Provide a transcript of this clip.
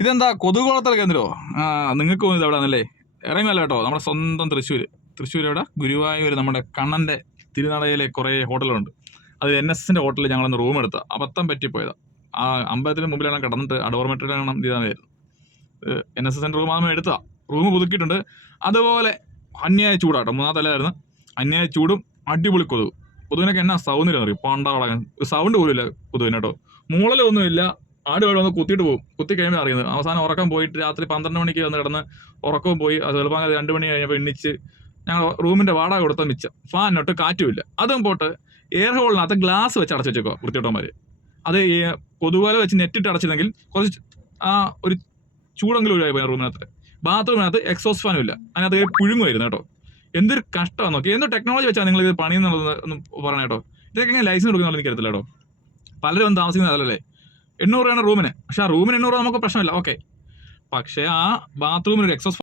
ഇതെന്താ കൊതുകുളത്തൽ കേന്ദ്രമോ? നിങ്ങൾക്ക് പോകുന്നത് എവിടെ ആണല്ലേ? ഇറങ്ങിയല്ല കേട്ടോ, നമ്മുടെ സ്വന്തം തൃശ്ശൂർ എവിടെ? ഗുരുവായൂർ നമ്മുടെ കണ്ണൻ്റെ തിരുനടയിലെ കുറേ ഹോട്ടലുണ്ട്. അത് NSSന്റെ ഹോട്ടലിൽ ഞങ്ങളൊന്ന് റൂം എടുത്ത അബദ്ധം പറ്റിപ്പോയതാണ്. ആ അമ്പലത്തിന് മുമ്പിലാണ് കിടന്നിട്ട് ഡോർമെറ്ററിലാണ് ഇതായിരുന്നു. NSSന്റെ റൂം ആകുമ്പോൾ എടുത്താ റൂം പുതുക്കിയിട്ടുണ്ട്. അതുപോലെ അന്യായ ചൂടാട്ടോ, 3-ാം തലയായിരുന്നു. അന്യായ ചൂടും അടിപൊളി കൊതുകിനൊക്കെ എന്നാ സൗന്ദര്യം അറിയും. പണ്ടാളകൻ സൗണ്ട് പോലും ഇല്ല കൊതുകിന് കേട്ടോ. മൂളലൊന്നുമില്ല. ആടുകൾ വന്ന് കുത്തിയിട്ട് പോകും. കുത്തി കഴിയുമ്പോൾ അറിയുന്നത്. അവസാനം ഉറക്കം പോയിട്ട് രാത്രി 12 മണിക്ക് വന്ന് കിടന്ന് ഉറക്കവും പോയി. അത് ചിലപ്പോൾ 2 മണി കഴിഞ്ഞപ്പോൾ എണ്ണിച്ച് ഞങ്ങൾ റൂമിന്റെ വാടക കൊടുത്ത മിച്ചം. ഫാനിനൊട്ട് കാറ്റുമില്ല. അതും പോട്ട് എയർ ഹോളിനകത്ത് ഗ്ലാസ് വെച്ച് അടച്ചു വെച്ചേക്കോ വൃത്തിയോട്ടന്മാര്. അത് കൊതുകുവല വെച്ച് നെറ്റിട്ട് അടച്ചില്ലെങ്കിൽ കുറച്ച് ഒരു ചൂടെങ്കിലും ഒഴിവായി പോയി റൂമിനകത്ത്. ബാത്റൂമിനകത്ത് എക്സോസ്റ്റ് ഫാനും ഇല്ല. അതിനകത്ത് പുഴുങ്ങുമായിരുന്നു കേട്ടോ. എന്തൊരു കഷ്ടമാണ് നോക്കി. എന്തോ ടെക്നോളജി വെച്ചാൽ നിങ്ങൾ ഇത് പണിയെന്നുള്ളത് ഒന്ന് പറഞ്ഞ കേട്ടോ. ഇതൊക്കെ എങ്ങനെ ലൈസൻസ് കൊടുക്കുന്നുള്ള എനിക്കറിയത്തില്ല കേട്ടോ. പലരും വന്ന് താമസിക്കുന്നത് അതല്ലേ. 800 രൂപയാണ് റൂമിന്. പക്ഷെ ആ റൂമിന് 800 രൂപ നമുക്ക് പ്രശ്നമില്ല, ഓക്കെ. പക്ഷേ ആ ബാത്റൂമിന് ഒരു എക്സോസ്റ്റ്